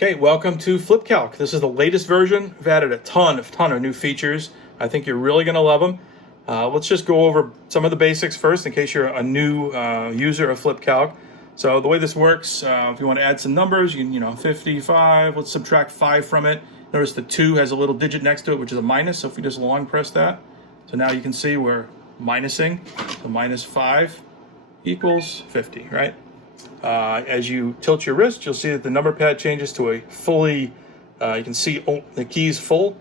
Okay, welcome to FlipCalc. This is the latest version. We've added a ton of new features. I think you're really going to love them. Let's just go over some of the basics first in case you're a new user of FlipCalc. So the way this works, if you want to add some numbers, 55, let's subtract 5 from it. Notice the 2 has a little digit next to it, which is a minus. So if we just long press that, so now you can see we're minusing. So minus 5 equals 50, right? As you tilt your wrist, you'll see that the number pad changes to a fully, you can see the keys full.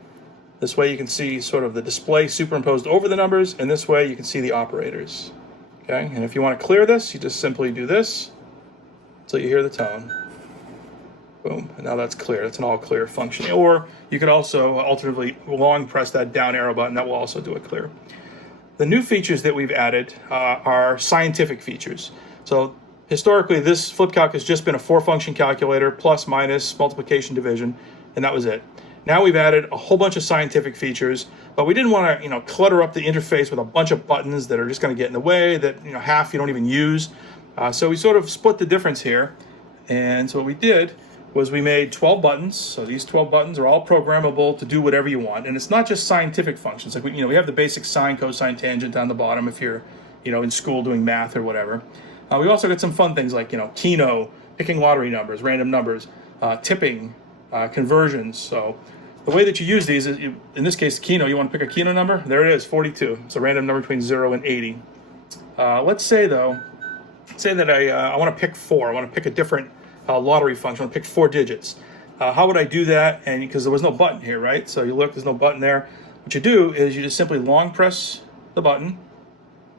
This way you can see sort of the display superimposed over the numbers, and this way you can see the operators. Okay, and if you want to clear this, you just simply do this until you hear the tone. Boom, and now that's clear. That's an all clear function. Or you could also alternatively long press that down arrow button. That will also do it clear. The new features that we've added are scientific features. So historically, this FlipCalc has just been a 4-function calculator, plus, minus, multiplication, division, and that was it. Now we've added a whole bunch of scientific features, but we didn't want to, clutter up the interface with a bunch of buttons that are just going to get in the way, that half you don't even use. So we sort of split the difference here, and so what we did was we made 12 buttons. So these 12 buttons are all programmable to do whatever you want, and it's not just scientific functions. Like we have the basic sine, cosine, tangent down the bottom if you're, in school doing math or whatever. We also got some fun things like, Keno, picking lottery numbers, random numbers, tipping, conversions. So the way that you use these is, in this case, Keno, you want to pick a Keno number? There it is, 42. It's a random number between 0 and 80. Let's say, though, that I want to pick 4. I want to pick a different lottery function. I want to pick 4 digits. How would I do that? And because there was no button here, right? So you look, there's no button there. What you do is you just simply long press the button.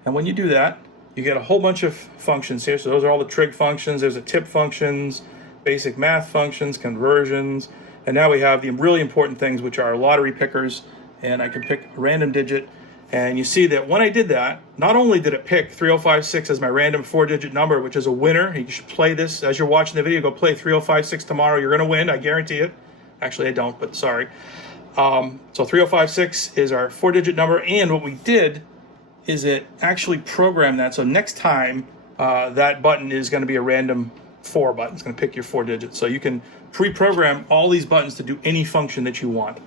And when you do that, you get a whole bunch of functions here. So those are all the trig functions. There's a tip functions, basic math functions, conversions. And now we have the really important things, which are lottery pickers. And I can pick a random digit. And you see that when I did that, not only did it pick 3056 as my random 4-digit number, which is a winner. You should play this as you're watching the video. Go play 3056 tomorrow. You're going to win. I guarantee it. Actually, I don't, but sorry. So 3056 is our 4-digit number. And what we did is it actually programmed that. So next time, that button is going to be a random 4 button. It's going to pick your 4 digits. So you can pre-program all these buttons to do any function that you want.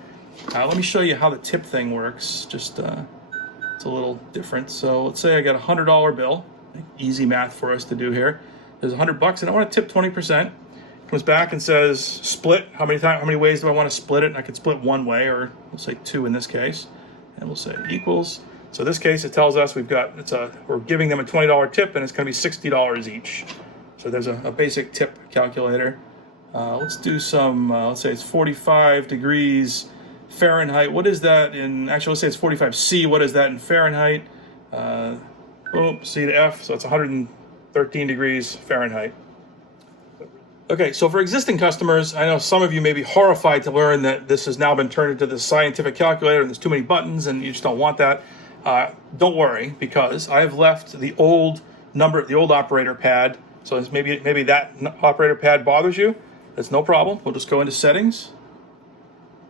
Let me show you how the tip thing works. Just it's a little different. So let's say I got a $100 bill. Easy math for us to do here. There's $100 and I want to tip 20%. It comes back and says split. How many ways do I want to split it? And I could split one way, or we'll say 2 in this case. And we'll say equals. So in this case, it tells us we're giving them a $20 tip, and it's going to be $60 each. So there's a basic tip calculator. Let's do some. Let's say it's 45 degrees Fahrenheit. What is that in? Actually, let's say it's 45 C. What is that in Fahrenheit? C to F. So it's 113 degrees Fahrenheit. Okay, so for existing customers, I know some of you may be horrified to learn that this has now been turned into this scientific calculator, and there's too many buttons, and you just don't want that. Don't worry, because I've left the old operator pad. So maybe that operator pad bothers you. That's no problem. We'll just go into settings,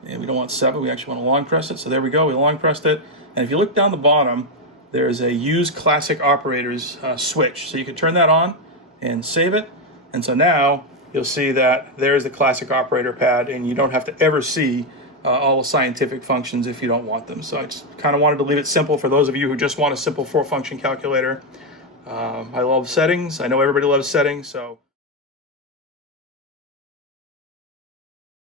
and we don't want 7. We actually want to long press it. So there we go. We long pressed it. And if you look down the bottom, there's a Use Classic Operators switch. So you can turn that on and save it. And so now you'll see that there's the classic operator pad, and you don't have to ever see all the scientific functions if you don't want them. So I just kind of wanted to leave it simple for those of you who just want a simple 4-function calculator. I love settings. I know everybody loves settings, so